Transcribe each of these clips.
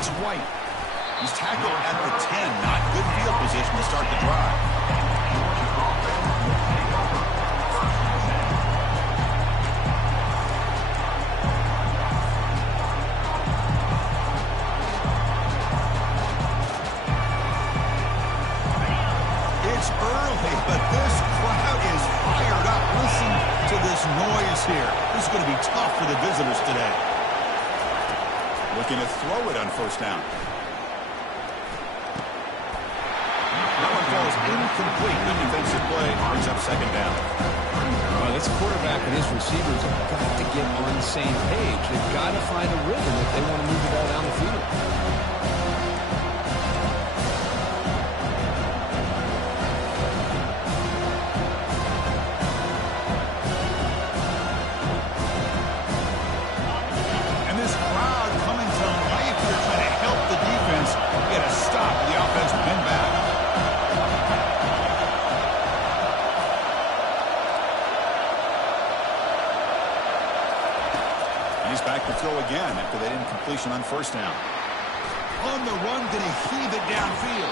It's White. He's tackled at the 10. Not good field position to start the drive. It's early, but this crowd is fired up. Listen to this noise here. This is going to be tough for the visitors today. Looking to throw it on first down. That one falls incomplete. Good defensive play. Brings up second down. Well, this quarterback and his receivers have got to get on the same page. They've got to find a rhythm if they want to move the ball down the field. He's back to throw again after that incompletion on first down. On the run, going to heave it downfield.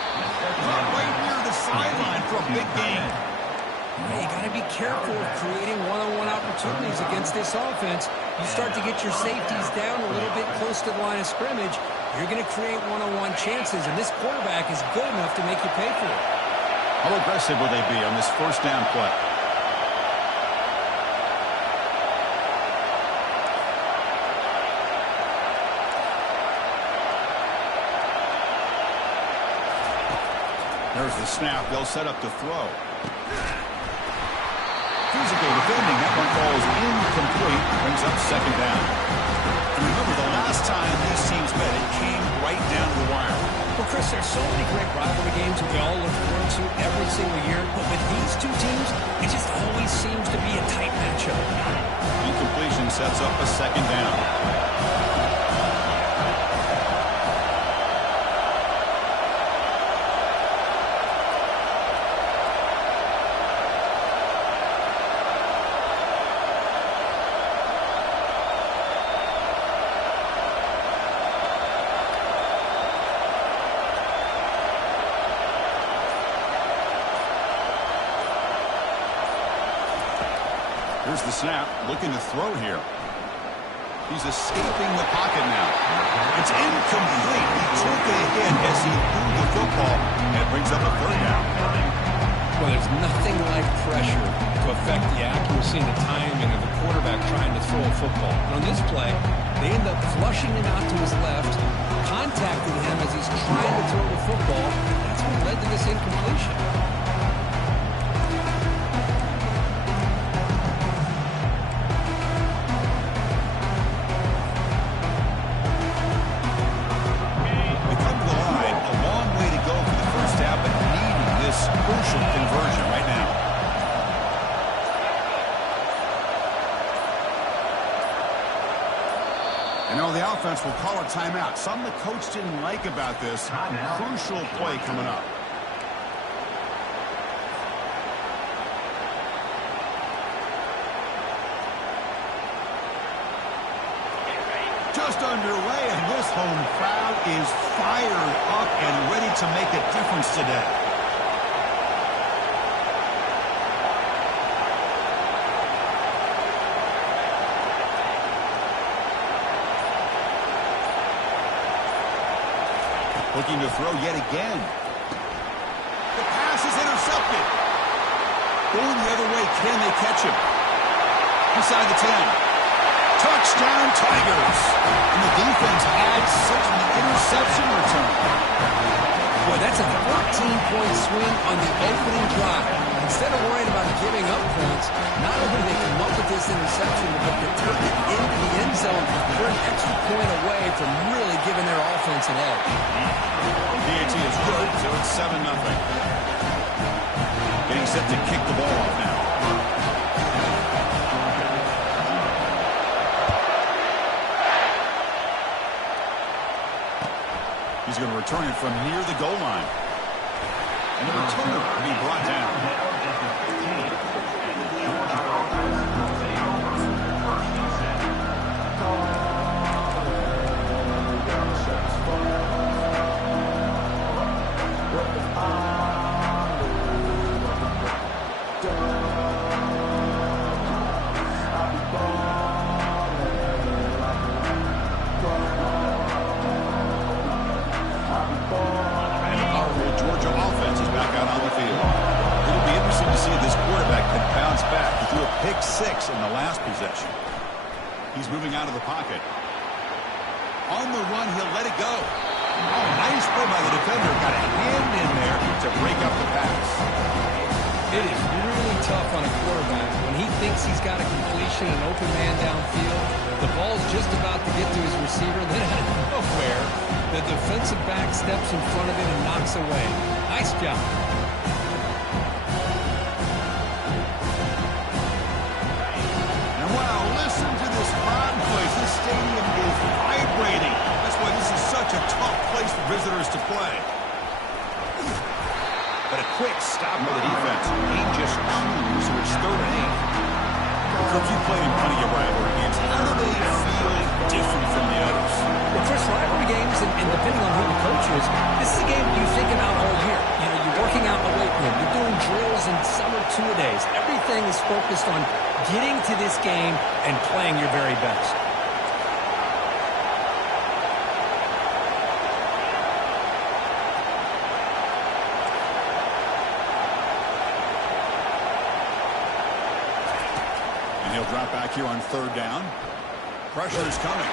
Right near the sideline for a big gain. Yeah, you got to be careful of creating one-on-one opportunities against this offense. You start to get your safeties down a little bit close to the line of scrimmage, you're going to create one-on-one chances, and this quarterback is good enough to make you pay for it. How aggressive will they be on this first down play? There's the snap. They'll set up to throw. Physical defending. That one falls incomplete. Brings up second down. And remember, the last time these teams met, it came right down the wire. Well, Chris, there's so many great rivalry games that we all look forward to every single year. But with these two teams, it just always seems to be a tight matchup. Incompletion sets up a second down. Here's the snap, looking to throw here. He's escaping the pocket now. It's incomplete. He took a hit as he threw the football, and it brings up a third down. Well, there's nothing like pressure to affect the accuracy and the timing of the quarterback trying to throw a football. And on this play, they end up flushing him out to his left, contacting him as he's trying to throw the football. That's what led to this incompletion. Crucial conversion right now. And now the offense will call a timeout. Something the coach didn't like about this. Crucial play coming up. Just underway, and this home crowd is fired up and ready to make a difference today. Looking to throw yet again. The pass is intercepted. Going the other way, can they catch him? Inside the 10. Touchdown, Tigers. And the defense had such an interception return. Boy, that's a 14-point swing on the opening drive. Instead of worrying about giving up points, not only do they come up with this interception, but they take it into the end zone for an extra point away from really giving their offense an edge. DAT is good, so it's 7-0. Getting set to kick the ball off now. He's going to return it from near the goal line. And the returner will be brought down. 6 in the last possession. He's moving out of the pocket. On the run, he'll let it go. Oh, nice play by the defender. Got a hand in there to break up the pass. It is really tough on a quarterback when he thinks he's got a completion, an open man downfield. The ball's just about to get to his receiver. Then out of nowhere, the defensive back steps in front of it and knocks away. Nice job. And wow, listen to this crowd noise. This stadium is vibrating. That's why this is such a tough place for visitors to play. But a quick stop by the defense. Gain just 2, so it's 3rd and 8. Coach, you played in plenty of rivalry games. How do they feel different from the others? Well, Chris, rivalry games, and depending on who the coach is, this is a game you think about all year. You know, you're working out in the weight room. You're doing drills and summer two-a-days. Everything is focused on getting to this game and playing your very best. He'll drop back here on 3rd down. Pressure is coming.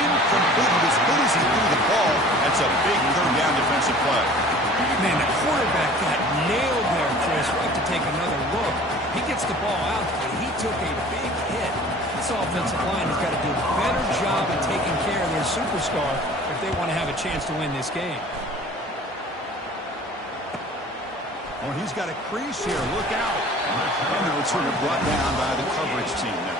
Incomplete. As good as he threw the ball, that's a big 3rd down defensive play. Man, the quarterback got nailed there, Chris. We'll have to take another look. He gets the ball out, but he took a big hit. This offensive line has got to do a better job of taking care of their superstar if they want to have a chance to win this game. Oh, he's got a crease here. Look out. And they're sort of brought down by the coverage team now.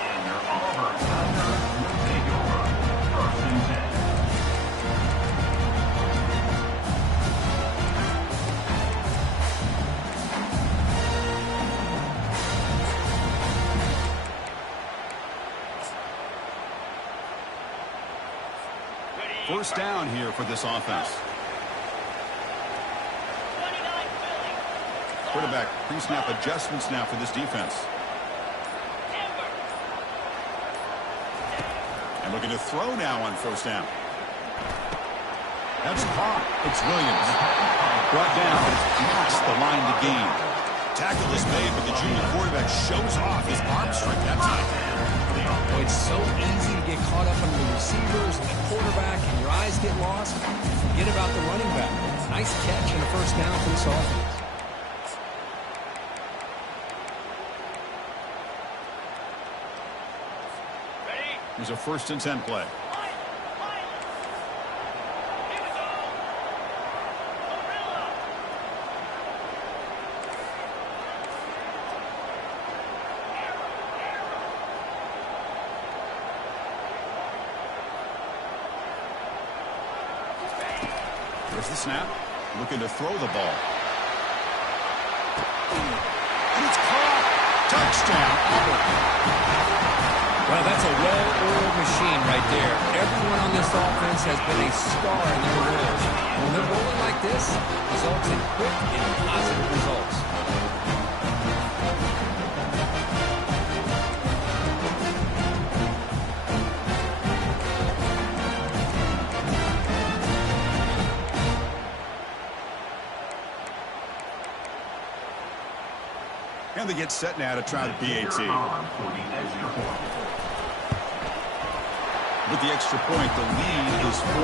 First down here for this offense. Quarterback pre-snap adjustments now for this defense. And looking to throw now on 1st down. That's caught. It's Williams. Brought down, but it's past the line to gain. Tackle is made, but the junior quarterback shows off his arm strength that time. Oh, it's so easy to get caught up on the receivers and the quarterback, and your eyes get lost. Forget about the running back. Nice catch and a 1st down for this offense. Here's a 1st and 10 play. There's the snap. Looking to throw the ball. And it's caught. Touchdown, Auburn. Well, that's a well-oiled machine right there. Everyone on this offense has been a star in their roles. When they're rolling like this, results in quick and positive results. And they get set now to try the PAT. With the extra point, the lead is 14.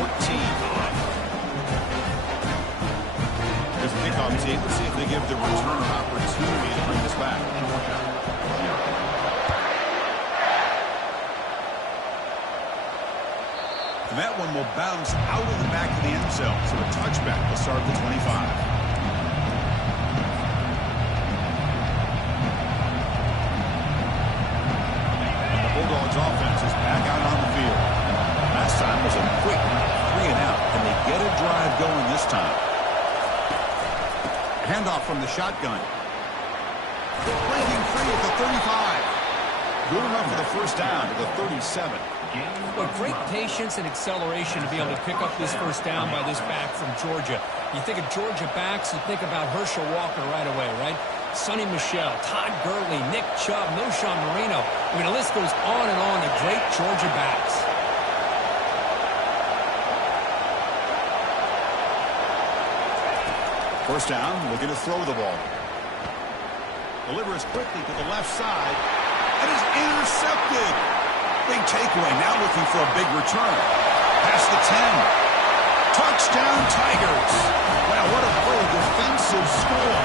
There's a kickoff team. Let's see if they give the returner opportunity to bring this back. And that one will bounce out of the back of the end zone. So a touchback will start at the 25. Bulldogs offense is back out on the field. Last time was a quick 3 and out. Can they get a drive going this time? Handoff from the shotgun. Breaking free at the 35. Good enough for the 1st down to the 37. But great patience and acceleration to be able to pick up this 1st down by this back from Georgia. You think of Georgia backs, you think about Herschel Walker right away, right? Sonny Michel, Todd Gurley, Nick Chubb, Noshawn Marino. I mean, the list goes on and on of great Georgia backs. First down, looking to throw the ball. Delivers quickly to the left side. That is intercepted. Big takeaway. Now looking for a big return. Past the 10. Touchdown, Tigers. Wow, what a great defensive score.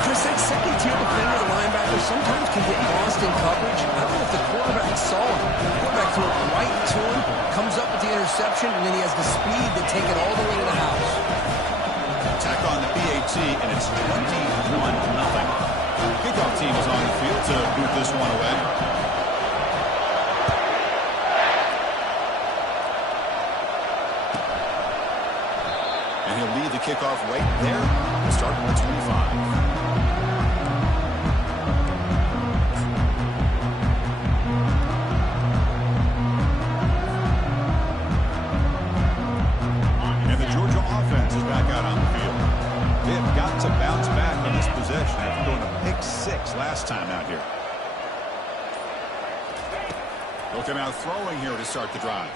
Chris, that second-tier defender, the linebacker, sometimes can get lost in coverage. I don't know if the quarterback saw him. The quarterback threw it right to him, comes up with the interception, and then he has the speed to take it all the way to the house. Attack on the PAT, and it's 21-0. Kickoff team is on the field to boot this one away. And he'll lead the kickoff right there, starting at 25. Last time out here. Looking out throwing here to start the drive.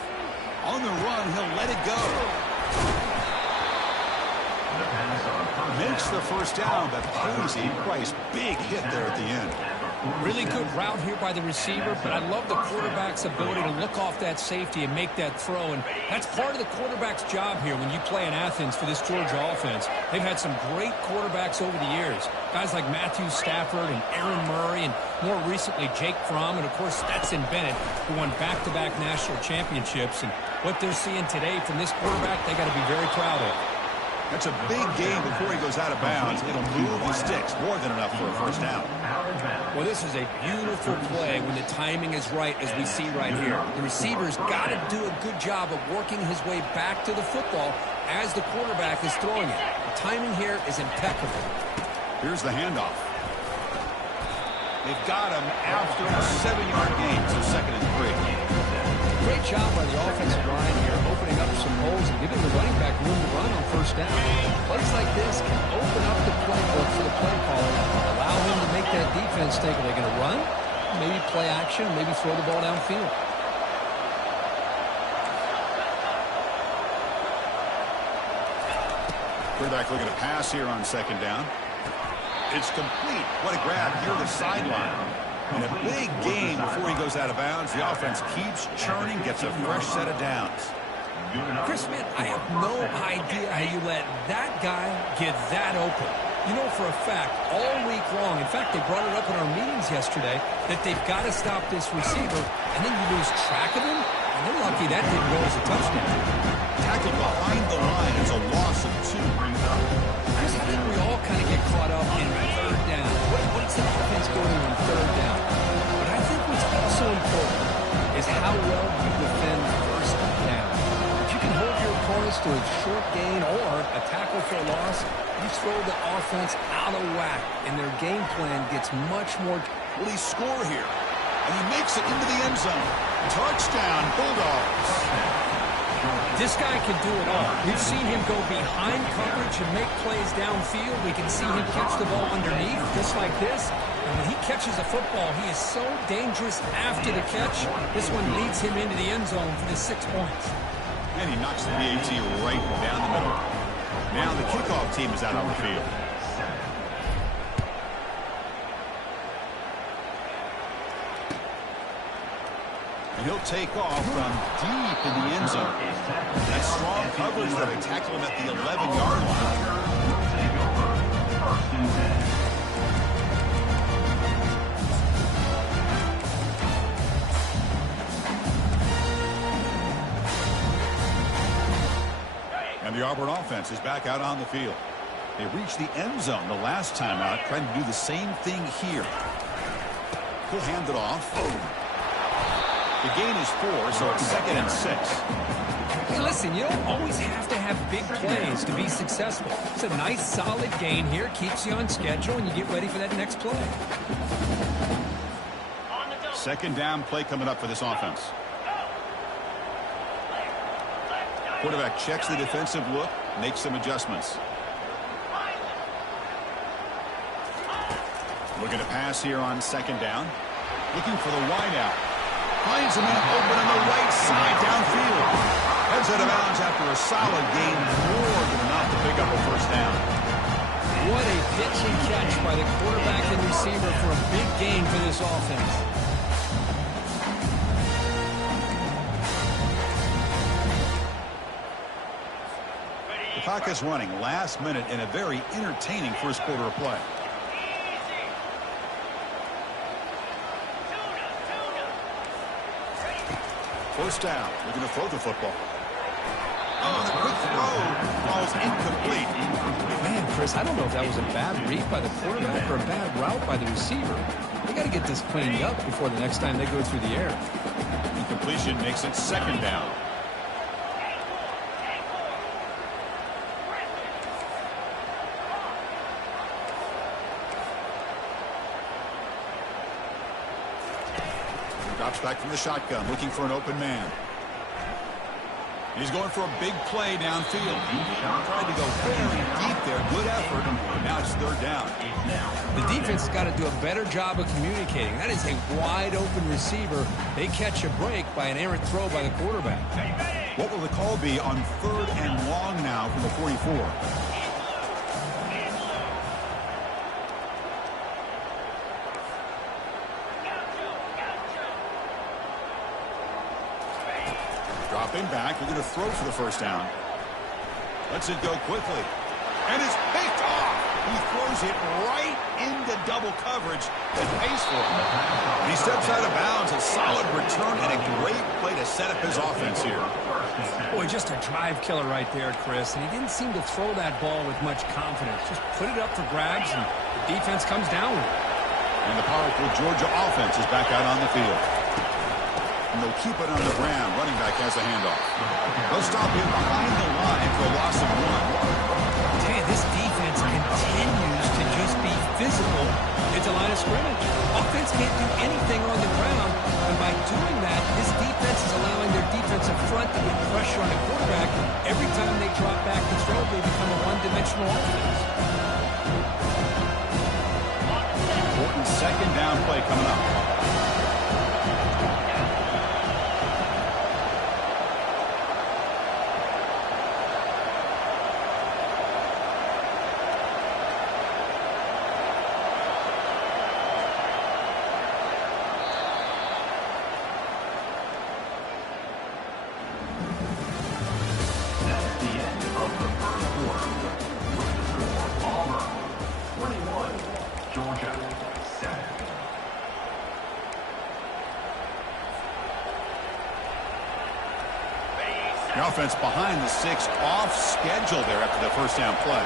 On the run, he'll let it go. Makes the first down, but Posey, Price, big hit there at the end. Really good route here by the receiver, but I love the quarterback's ability to look off that safety and make that throw. And that's part of the quarterback's job here when you play in Athens for this Georgia offense. They've had some great quarterbacks over the years. Guys like Matthew Stafford and Aaron Murray, and more recently Jake Fromm, and of course Stetson Bennett, who won back-to-back national championships. And what they're seeing today from this quarterback, they got to be very proud of. That's a big game before he goes out of bounds. It'll move the sticks more than enough for a first down. Well, this is a beautiful play when the timing is right, as we see right here. The receiver's got to do a good job of working his way back to the football as the quarterback is throwing it. The timing here is impeccable. Here's the handoff. They've got him after a 7-yard gain, so 2nd and 3. Great job by the offensive line here, opening up some holes and giving the running back room to run on first down. Plays like this can open up the playbook for the play caller, allow him to make that defense think, are they going to run? Maybe play action, maybe throw the ball downfield. Quarterback looking to pass here on 2nd down. It's complete. What a grab here to the sideline. And a big gain before he goes out of bounds. The offense keeps churning, gets a fresh set of downs. Chris, man, I have no idea how you let that guy get that open. You know for a fact, all week long, in fact, they brought it up in our meetings yesterday, that they've got to stop this receiver, and then you lose track of him, and they're lucky that didn't go as a touchdown. Tackled behind the line. It's a loss of 2. Chris, I think we all kind of get caught up in 3rd down. What's the offense going on 3rd down? But I think what's also important is how well you defend 1st down. If you can hold your opponents to a short gain or a tackle for a loss, you throw the offense out of whack, and their game plan gets much more. Will he score here? And he makes it into the end zone. Touchdown, Bulldogs. This guy can do it all. We've seen him go behind coverage and make plays downfield. We can see him catch the ball underneath, just like this. And when he catches a football, he is so dangerous after the catch. This one leads him into the end zone for the 6 points. And he knocks the PAT right down the middle. Now the kickoff team is out on the field. And he'll take off from deep in the end zone. That strong coverage that they tackle him at the 11-yard line. And the Auburn offense is back out on the field. They reached the end zone the last time out, trying to do the same thing here. He'll hand it off. The gain is 4, so it's 2nd and 6. Hey, listen, you don't always have to have big plays to be successful. It's a nice, solid gain here. Keeps you on schedule, and you get ready for that next play. 2nd down play coming up for this offense. Quarterback checks the defensive look, makes some adjustments. Looking to pass here on 2nd down. Looking for the wideout. Finds a man open on the right side downfield. Heads out of bounds after a solid gain, more than enough to pick up a first down. What a pitch and catch by the quarterback and receiver for a big gain for this offense. The clock is running last minute in a very entertaining first quarter of play. First down. We're going to throw the football. Oh, the quick throw falls incomplete. Man, Chris, I don't know if that was a bad read by the quarterback or a bad route by the receiver. They got to get this cleaned up before the next time they go through the air. Incompletion makes it second down. Drops back from the shotgun, looking for an open man. He's going for a big play downfield. Tried to go very deep there. Good effort. Now it's third down. The defense has got to do a better job of communicating. That is a wide-open receiver. They catch a break by an errant throw by the quarterback. What will the call be on third and long now from the 44? Dropping back, we're going to throw for the first down. Lets it go quickly. And it's picked off. He throws it right into double coverage and pays for it. And he steps out of bounds. A solid return and a great play to set up his offense here. Boy, just a drive killer right there, Chris. And he didn't seem to throw that ball with much confidence. Just put it up for grabs, and the defense comes down with it. And the powerful Georgia offense is back out on the field. And they'll keep it on the ground. Running back has the handoff. They'll stop him behind the line for a loss of one. Hey, this defense continues to just be physical at the line of scrimmage. Offense can't do anything on the ground, and by doing that, this defense is allowing their defensive front to put pressure on the quarterback. Every time they drop back to throw, they become a one-dimensional offense. Important second down play coming up. The offense behind the six, off schedule there after the first down play.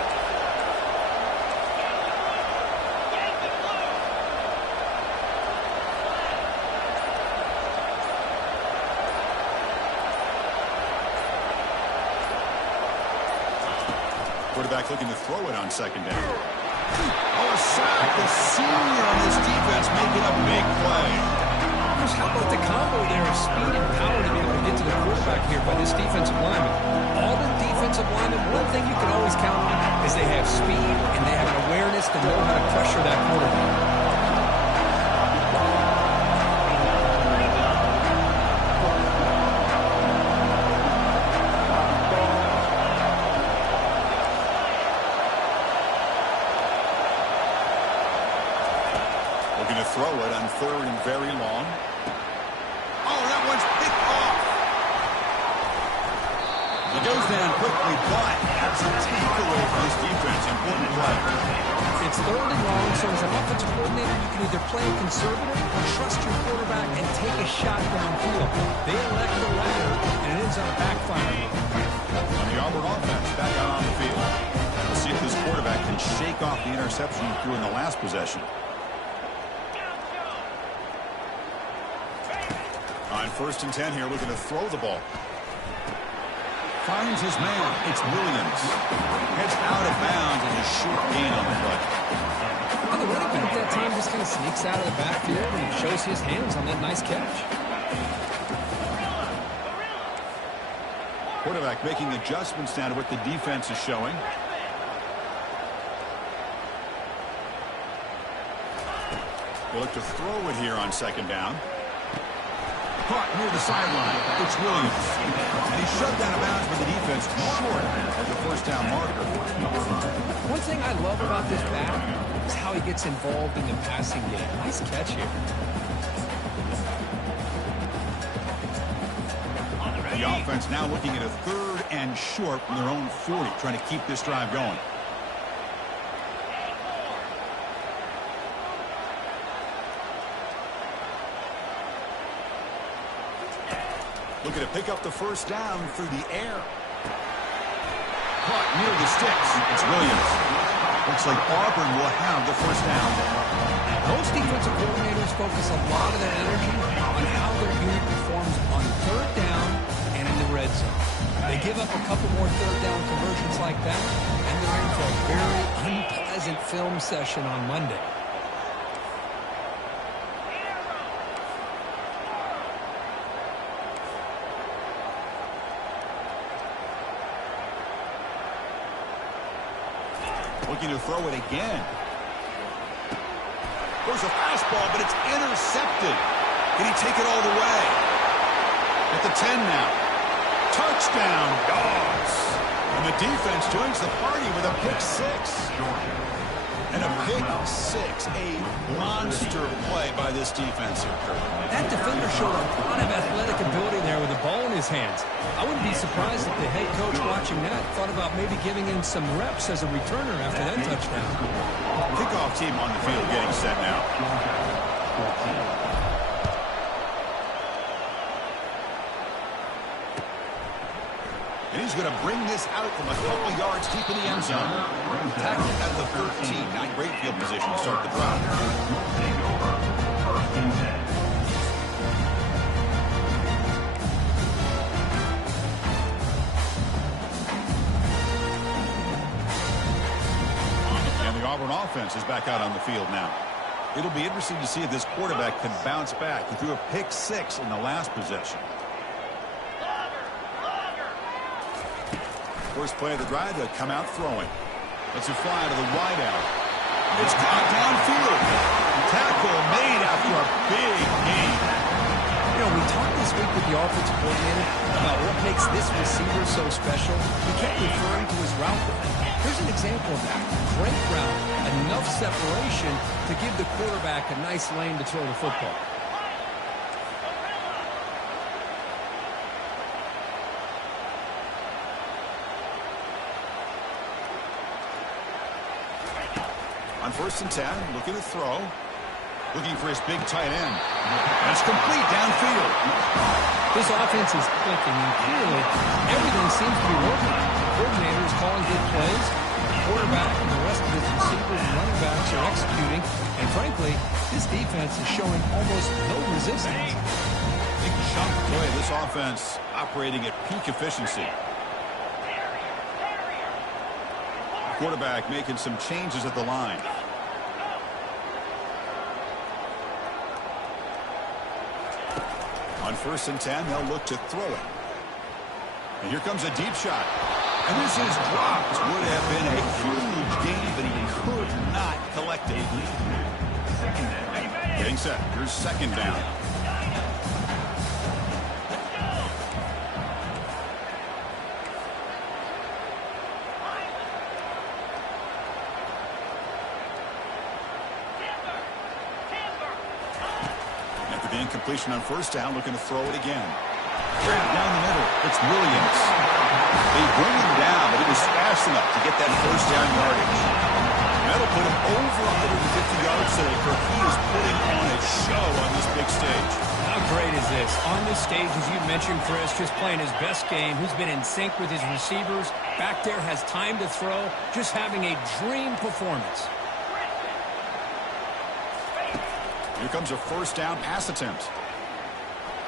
Quarterback looking to throw it on second down. Oh, a sack. The senior on this defense making a big play. How about the combo there of speed and power to be able to get to the quarterback here by this defensive lineman? All the defensive linemen, one thing you can always count on is they have speed and they have an awareness to know how to pressure that quarterback. Looking to throw it on third and very long. Oh, that one's picked off. It goes down quickly, but that's a takeaway for this defense. Important play. It's third and long, so as an offensive coordinator, you can either play conservative or trust your quarterback and take a shot downfield. They elect the latter, and it ends up backfiring. On the Auburn offense, back out on the field. We'll see if this quarterback can shake off the interception he threw in the last possession. On first and 10 here, we're going to throw the ball. Finds his man. It's Williams. Heads out of bounds and a short gain on the play. Well, the running back that time just kind of sneaks out of the backfield and shows his hands on that nice catch. Quarterback making adjustments now to what the defense is showing. We'll look to throw it here on second down. Caught near the sideline. It's Williams. And he's shoved out of bounds by the defense short of the first down marker. One One thing I love about this back is how he gets involved in the passing game. Nice catch here. The offense now looking at a 3rd and short from their own 40, trying to keep this drive going. Looking to pick up the first down through the air. Caught near the sticks. It's Williams. Looks like Auburn will have the first down. Most defensive coordinators focus a lot of their energy on how their unit performs on 3rd down and in the red zone. They give up a couple more 3rd down conversions like that, and they're in for a very unpleasant film session on Monday. Looking to throw it again. There's a fastball, but it's intercepted. Can he take it all the way? At the 10 now. Touchdown, Dogs. And the defense joins the party with a pick 6. And a pick 6. A monster play by this defense here, Kurt. That defender showed a lot of athletic ability there with the ball in his hands. I wouldn't be surprised if the head coach watching that thought about maybe giving him some reps as a returner after that touchdown. Kickoff team on the field getting set now. And he's going to bring this out from a couple yards deep in the end zone. Tackled at the 13. Not great field position to start the drive. And the Auburn offense is back out on the field now. It'll be interesting to see if this quarterback can bounce back. He threw a pick 6 in the last possession. First play of the drive, to come out throwing. Let's it fly to the wide out. It's caught downfield. Tackle made after a big gain. You know, we talked this week with the offensive coordinator about what makes this receiver so special. He kept referring to his route running. Here's an example of that. Great route, enough separation to give the quarterback a nice lane to throw the football. On 1st and 10, looking to throw. Looking for his big tight end. And it's complete downfield. This offense is clicking, and clearly everything seems to be working. The coordinator is calling good plays. The quarterback and the rest of his receivers and running backs are executing. And frankly, this defense is showing almost no resistance. Big chunk play. This offense operating at peak efficiency. Quarterback making some changes at the line. On 1st and 10, they'll look to throw it. And here comes a deep shot. And this is dropped. Would have been a huge gain, but he could not collect it. Getting set. Here's 2nd down. Incompletion on 1st down, looking to throw it again. Down the middle, it's Williams. They bring him down, but he was fast enough to get that 1st down yardage. That'll put him over 150 yards today, for he is putting on a show on this big stage. How great is this? On this stage, as you mentioned, Chris, just playing his best game. He's been in sync with his receivers. Back there, has time to throw. Just having a dream performance. Here comes a 1st down pass attempt.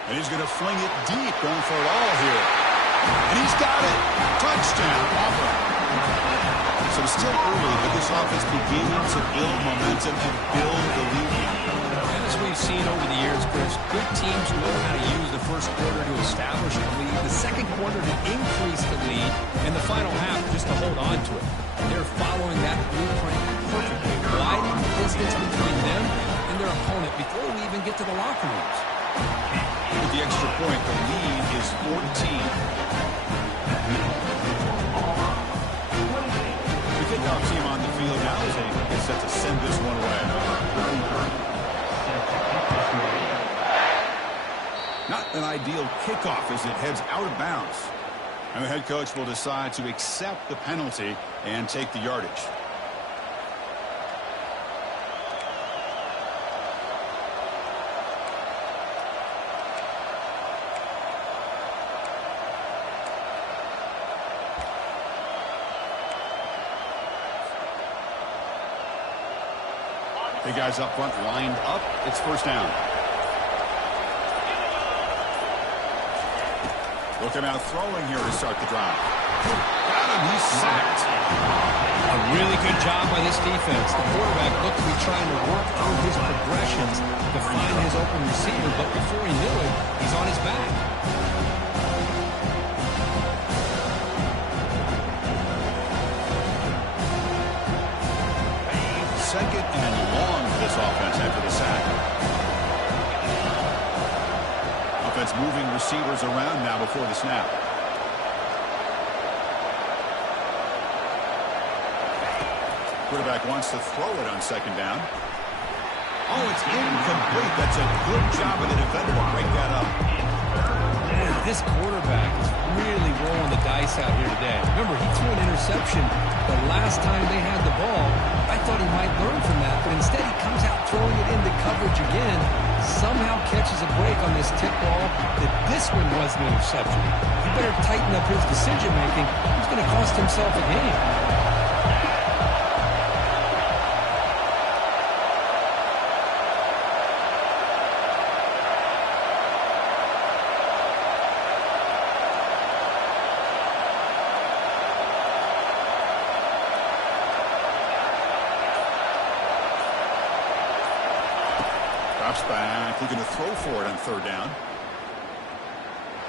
And he's going to fling it deep, going for it all here. And he's got it. Touchdown, Auburn. So it's still early, but this offense beginning to build momentum and build the lead. As we've seen over the years, Chris, good teams know how to use the 1st quarter to establish the lead, the 2nd quarter to increase the lead, and the final half just to hold on to it. They're following that blueprint perfectly, widening the distance between them and their opponent before we even get to the locker rooms. With the extra point, the lead is 14. The kickoff team on the field now as they get set to send this one away. Not an ideal kickoff as it heads out of bounds. And the head coach will decide to accept the penalty and take the yardage. The guys up front lined up. It's first down. Looking out throwing here to start the drive. Got him. He's sacked. A really good job by this defense. The quarterback looked to be trying to work through his progressions to find his open receiver, but before he knew it, he's on his back. Second and long for this offense after the sack. Offense moving receivers around now before the snap. Quarterback wants to throw it on second down. Oh, it's incomplete. That's a good job of the defender to break that up. This quarterback is really rolling the dice out here today. Remember, he threw an interception the last time they had the ball. I thought he might learn from that, but instead he comes out throwing it into coverage again, somehow catches a break on this tip ball that this one was an interception. He better tighten up his decision-making. He's going to cost himself a game. Drops back, looking to throw for it on third down.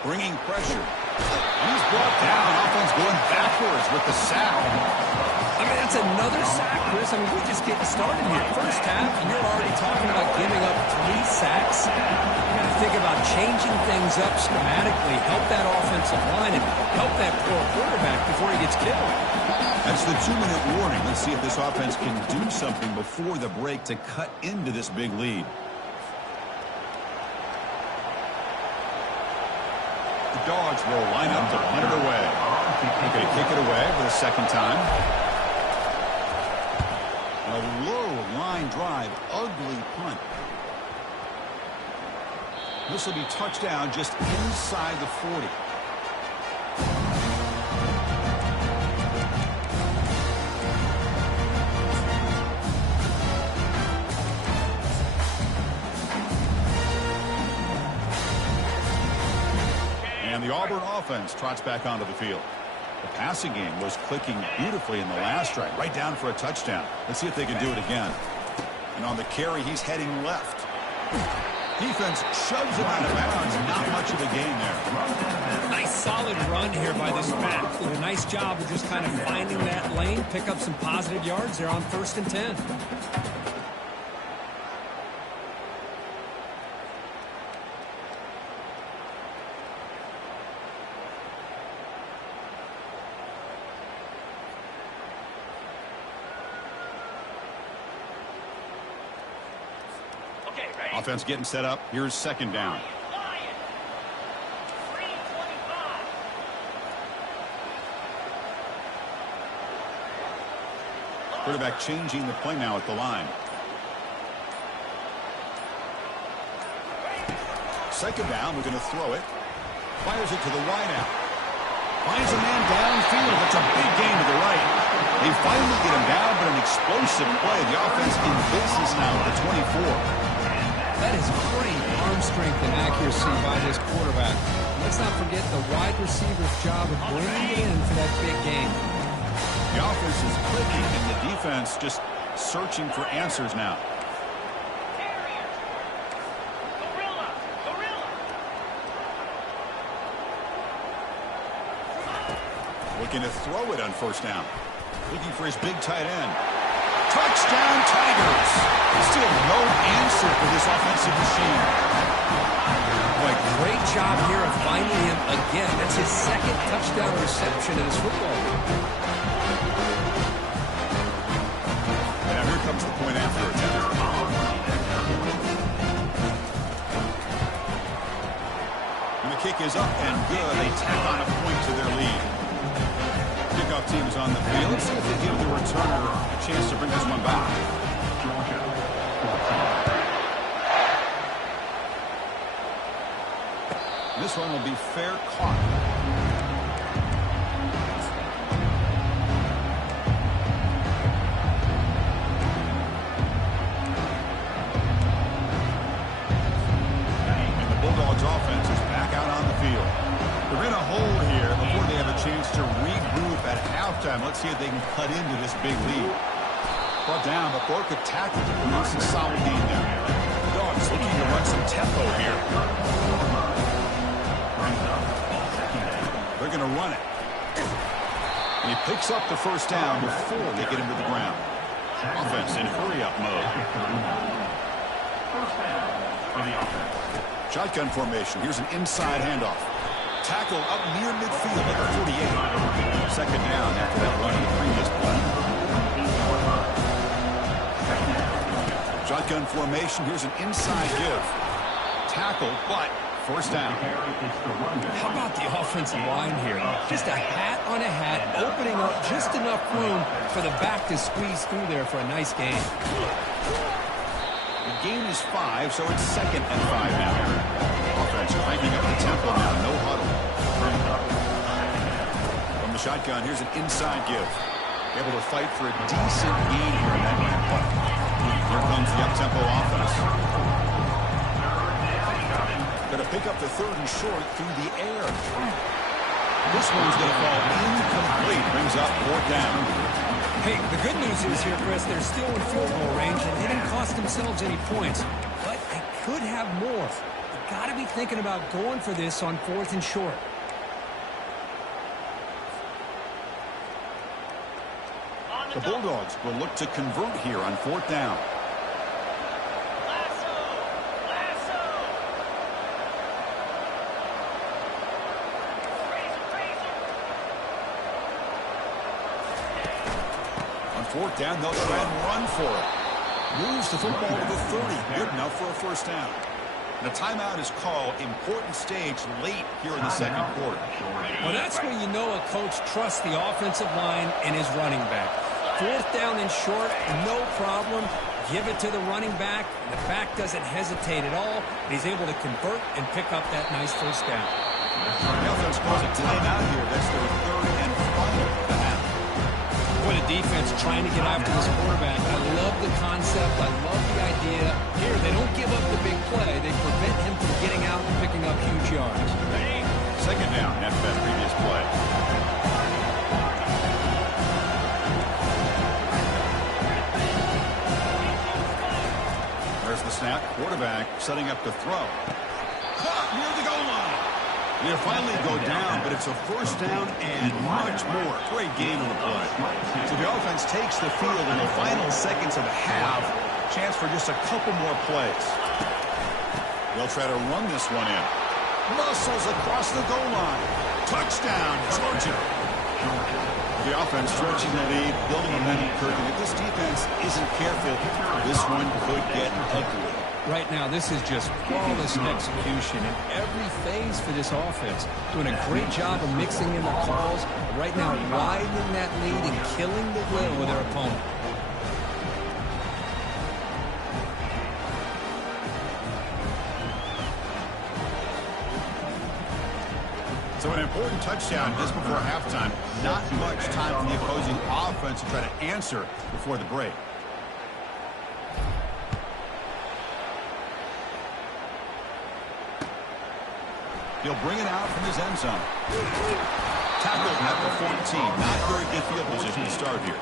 Bringing pressure. He's brought down. Offense going backwards with the sack. I mean, that's another sack, Chris. I mean, we're just getting started here. First half, and you're already talking about giving up 3 sacks. You got to think about changing things up schematically, help that offensive line, and help that poor quarterback before he gets killed. That's the 2-minute warning. Let's see if this offense can do something before the break to cut into this big lead. The Dogs will line up to punt it away. They're going to kick it away for the second time. A low line drive, ugly punt. This will be touchdown just inside the 40. And the Auburn offense trots back onto the field. The passing game was clicking beautifully in the last drive, right down for a touchdown. Let's see if they can do it again. And on the carry, he's heading left. Defense shoves him out of bounds. Not much of a gain there. Nice solid run here by this back. Did a nice job of just kind of finding that lane, pick up some positive yards there on 1st and 10. Offense getting set up. Here's second down. Quarterback changing the play now at the line. Second down, we're going to throw it. Fires it to the wideout. Finds a man downfield. That's a big gain to the right. They finally get him down, but an explosive play. The offense in business now at the 24. That is great arm strength and accuracy by this quarterback. Let's not forget the wide receiver's job of bringing it in for that big game. The offense is clicking, and the defense just searching for answers now. Looking to throw it on first down. Looking for his big tight end. Touchdown, Tigers! Still no answer for this offensive machine. Boy, great job here of finding him again. That's his second touchdown reception in his football game. two-point after attempt. And the kick is up and good. They tack on a point to their lead. Kickoff team is on the field. Let's see if they give the returner a chance to bring this one back. This one will be fair caught. And the Bulldogs offense is back out on the field. They're in a hole here before they have a chance to regroup at halftime. Let's see if they can cut into this big lead. Brought down, but broke a tackle to produce a solid game there. The Dogs looking to run some tempo here. They're going to run it. And he picks up the first down before they get him to the ground. Offense in hurry-up mode. Shotgun formation. Here's an inside handoff. Tackle up near midfield at the 48. Second down after that run in the previous play. Shotgun formation. Here's an inside give. Tackle, but first down. How about the offensive line here? Just a hat on a hat, opening up just enough room for the back to squeeze through there for a nice gain. The gain is 5, so it's second and 5 now. Offense cranking up the tempo now. No huddle. From the shotgun, here's an inside give. Able to fight for a decent gain here in that play. Here comes the up-tempo offense. Going to pick up the third and short through the air. This one's going to fall incomplete. Brings up fourth down. Hey, the good news is here, Chris, they're still in field goal range, and they didn't cost themselves any points. But they could have more. You've got to be thinking about going for this on fourth and short. The Bulldogs will look to convert here on fourth down. Fourth down, they'll try and run for it. Moves the football to the 30. Good enough for a first down. And a timeout is called. Important stage late here in the second quarter. Well, that's when you know a coach trusts the offensive line and his running back. Fourth down and short, no problem. Give it to the running back. The back doesn't hesitate at all. He's able to convert and pick up that nice first down. The offense calls a timeout here. That's their third and final of the half. Boy, the defense trying to get after this quarterback. I love the concept. I love the idea. Here, they don't give up the big play. They prevent him from getting out and picking up huge yards. Second down after that previous play. There's the snap. Quarterback setting up to throw. Caught near the goal line. They'll finally go down, but it's a first down and much more. Great game on the play. So the offense takes the field in the final seconds of the half. Chance for just a couple more plays. They'll try to run this one in. Muscles across the goal line. Touchdown, Georgia. The offense stretching the lead, building momentum, Kirk. And if this defense isn't careful, this one could get ugly. Right now, this is just flawless execution in every phase for this offense. Doing a great job of mixing in the calls. Right now, widening that lead and killing the will of their opponent. So an important touchdown just before halftime. Not much time for the opposing offense to try to answer before the break. He'll bring it out from his end zone. Tackled at the 14. Not very good field position to start here.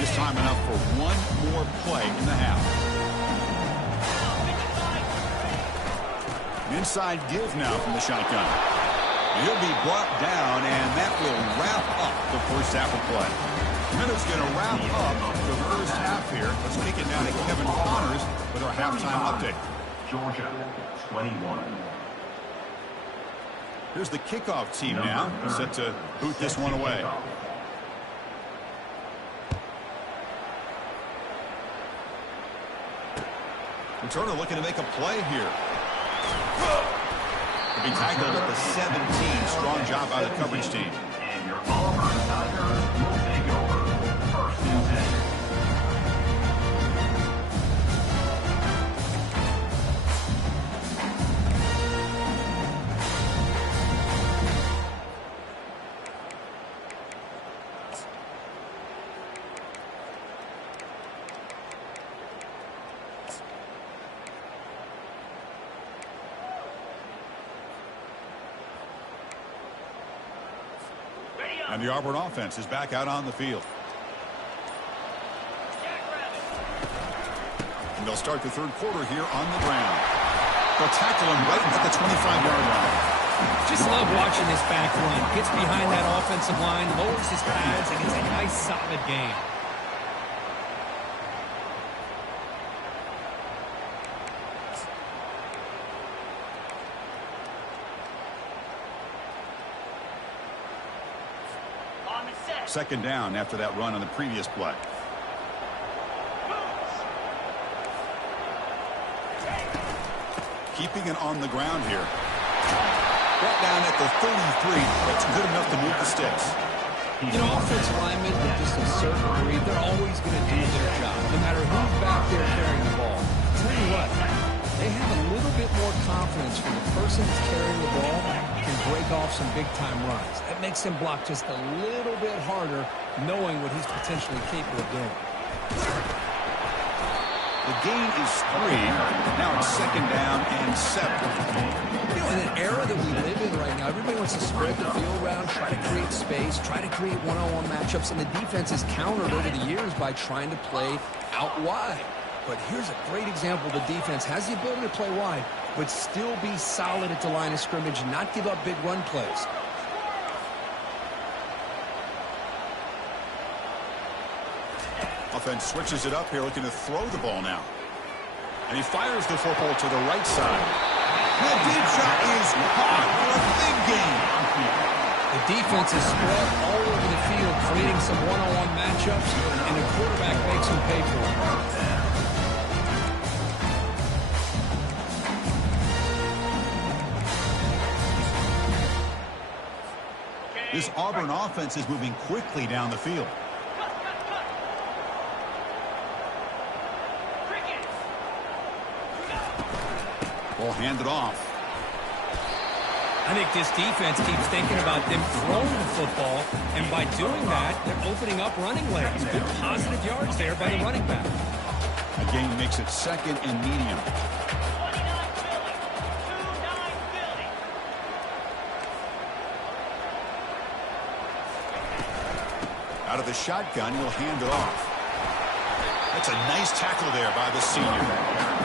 This time enough for one more play in the half. Inside give now from the shotgun. He'll be brought down, and that will wrap up the first half of play. Minutes going to wrap up the first half here. Let's take it now to Kevin Connors with our halftime update. Georgia, 21. Here's the kickoff team now, set to boot this one away. Returner looking to make a play here. He'll be tackled at the 17. Strong job by the coverage team. And your Auburn Tigers will take over first and 10. And the Auburn offense is back out on the field. And they'll start the third quarter here on the ground. They'll tackle him right at the 25-yard line. Just love watching this back run. Gets behind that offensive line, lowers his pads, and gets a nice solid gain. Second down after that run on the previous play. Keeping it on the ground here. Brought down at the 33. That's good enough to move the sticks. You know, offensive linemen, with just a certain breed, they're always going to do their job, no matter who's back there carrying the ball. Tell you what, they have a little bit more confidence when the person that's carrying the ball can break off some big-time runs. That makes him block just a little bit harder, knowing what he's potentially capable of doing. The gain is 3. Now it's second down and 7. You know, in an era that we live in right now, everybody wants to spread the field around, try to create space, try to create one-on-one matchups, and the defense is countered over the years by trying to play out wide. But here's a great example. The defense has the ability to play wide, but still be solid at the line of scrimmage and not give up big run plays. Offense switches it up here, looking to throw the ball now. And he fires the football to the right side. The deep shot is caught for a big gain. The defense is spread all over the field, creating some one-on-one matchups, and the quarterback makes them pay for it. This Auburn offense is moving quickly down the field. Ball handed off. I think this defense keeps thinking about them throwing the football, and by doing that, they're opening up running lanes. Good positive yards there by the running back. A gain makes it second and medium. Out of the shotgun, he'll hand it off. That's a nice tackle there by the senior.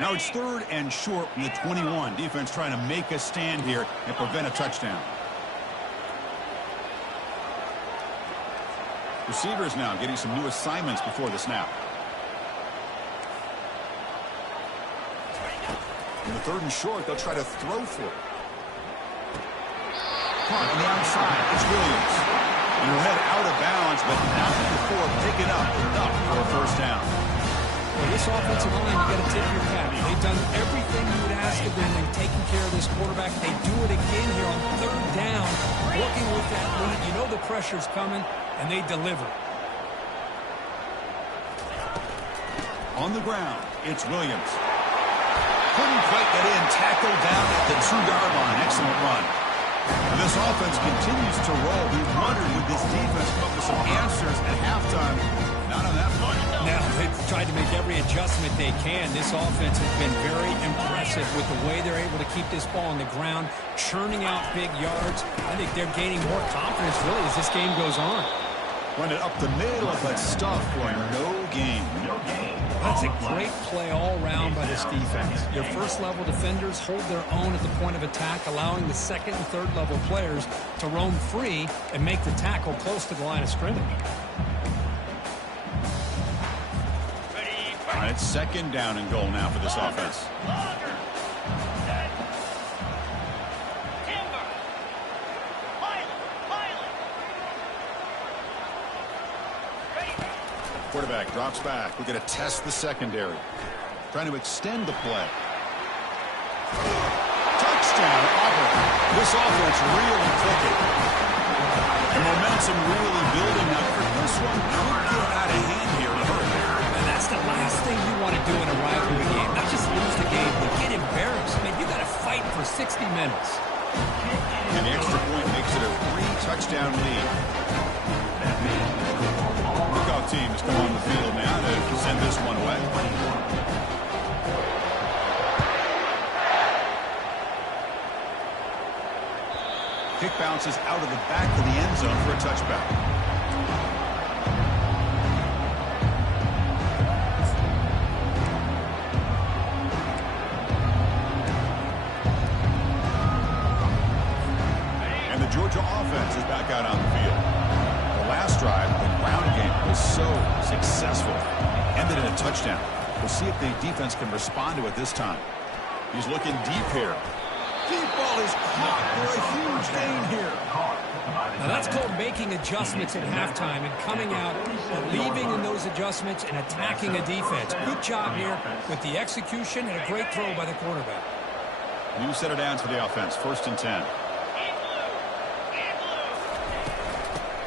Now it's third and short from the 21. Defense trying to make a stand here and prevent a touchdown. Receivers now getting some new assignments before the snap. In the third and short, they'll try to throw for it. Caught on the outside. It's Williams. And he'll head out of bounds, but not before picking up enough for a first down. Well, this offensive line, you got to tip your cap. They've done everything you would ask of them. They've taken care of this quarterback. They do it again here on third down, working with that lead. You know the pressure's coming, and they deliver. On the ground, it's Williams. Couldn't quite get in, tackled down at the 2-yard line. Excellent run. And this offense continues to roll. We wondered would this defense come up with some answers at halftime. Not on that point. Now, they've tried to make every adjustment they can. This offense has been very impressive with the way they're able to keep this ball on the ground, churning out big yards. I think they're gaining more confidence, really, as this game goes on. Run it up the middle, but stuff for no gain. No gain. That's a great play all around by this defense. Your first-level defenders hold their own at the point of attack, allowing the second and third-level players to roam free and make the tackle close to the line of scrimmage. All right, second down and goal now for this offense. Quarterback drops back. We're going to test the secondary. Trying to extend the play. Touchdown, Auburn. This offense really clicking. The momentum really building up. This one could get out of hand here in a hurry. And that's the last thing you want to do in a rivalry game. Not just lose the game, but get embarrassed. I mean, you got to fight for 60 minutes. And the extra point makes it a 3-touchdown lead. Kickoff team has come on the field now to send this one away. Kick bounces out of the back of the end zone for a touchback. And the Georgia offense is back out on the field. The last drive, the ground game, was so successful. Ended in a touchdown. We'll see if the defense can respond to it this time. He's looking deep here. Deep ball is caught for a huge gain here. Now that's called making adjustments at halftime and coming out, believing in those adjustments and attacking a defense. Good job here with the execution and a great throw by the quarterback. New setter downs for the offense. 1st and 10.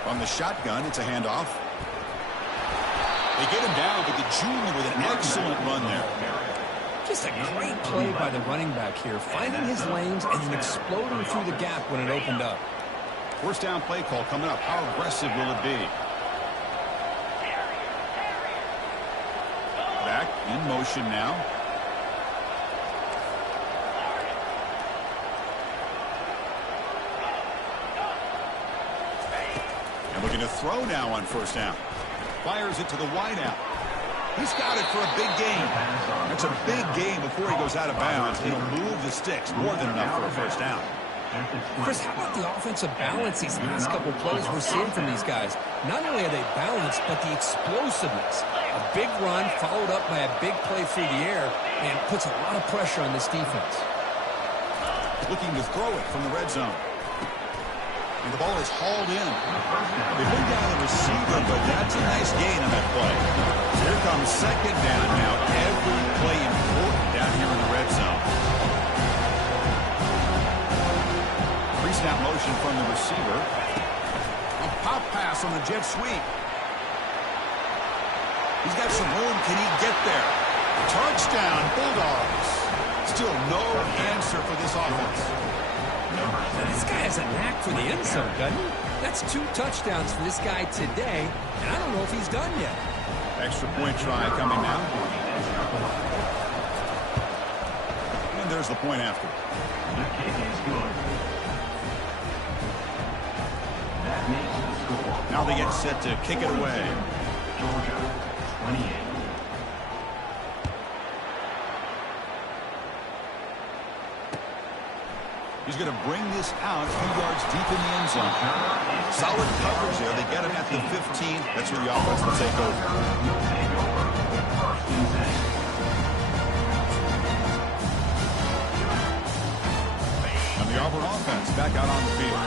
On the shotgun, it's a handoff. They get him down, but the junior with an excellent run there. Just a great play by the running back here, finding his lanes and then exploding through the gap when it opened up. 1st down play call coming up. How aggressive will it be? Back in motion now. And looking to throw now on 1st down. Fires it to the wideout. He's got it for a big gain. That's a big gain before he goes out of bounds. It'll move the sticks more than enough for a 1st down. Chris, how about the offensive balance these last couple plays we're seeing from these guys? Not only are they balanced, but the explosiveness. A big run followed up by a big play through the air and puts a lot of pressure on this defense. Looking to throw it from the red zone. And the ball is hauled in. They bring down the receiver, but that's a nice gain on that play. Here comes 2nd down now. Every play important down here in the red zone. Pre-snap motion from the receiver. A pop pass on the jet sweep. He's got some room. Can he get there? Touchdown, Bulldogs. Still no answer for this offense. Now, this guy has a knack for the end zone, doesn't he? That's 2 touchdowns for this guy today, and I don't know if he's done yet. Extra point try coming now. And there's the point after. The kick is good. That makes the score. Now they get set to kick it away. Georgia, 28. He's going to bring this out a few yards deep in the end zone. Solid coverage there. They get him at the 15. That's where the offense will take over. And the Auburn offense back out on the field.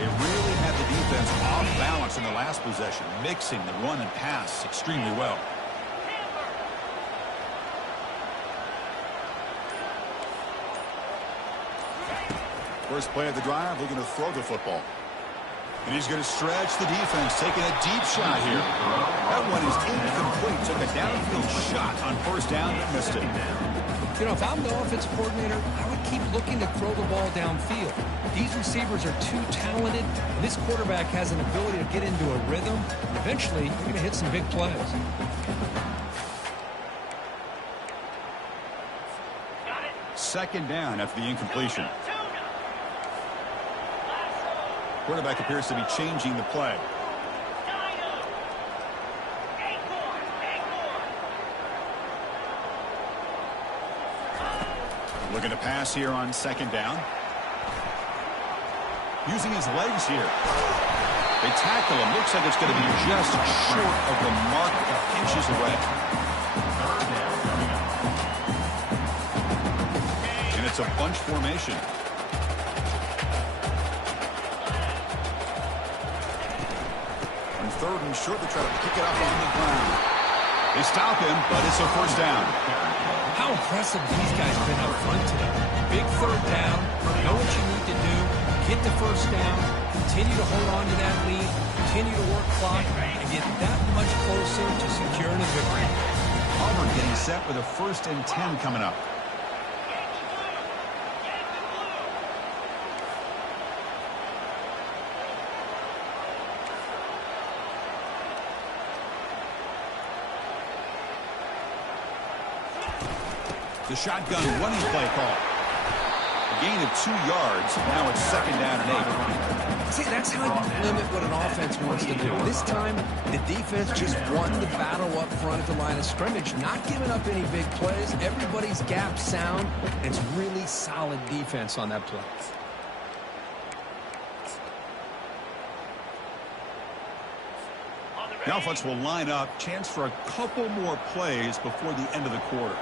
They really had the defense off balance in the last possession, mixing the run and pass extremely well. First play of the drive, looking to throw the football. And he's going to stretch the defense, taking a deep shot here. That one is incomplete. Took a downfield shot on 1st down, but missed it. You know, if I'm the offensive coordinator, I would keep looking to throw the ball downfield. These receivers are too talented, and this quarterback has an ability to get into a rhythm. And eventually, you're going to hit some big plays. Second down after the incompletion. Quarterback appears to be changing the play. Looking to pass here on second down. Using his legs here. They tackle him. Looks like it's going to be just short of the mark, inches away. And it's a bunch formation. On third and short, they try to pick it up on the ground. They stop him, but it's a first down. How impressive these guys have been up front today. Big third down. Know what you need to do. Get the first down. Continue to hold on to that lead. Continue to work clock and get that much closer to securing a victory. Auburn getting set with a 1st and 10 coming up. The shotgun running play call. A gain of 2 yards. Now it's 2nd down and 8. See, that's how you limit what an offense wants to do. This time, the defense just won the battle up front at the line of scrimmage, not giving up any big plays. Everybody's gap sound. It's really solid defense on that play. The offense will line up. Chance for a couple more plays before the end of the quarter.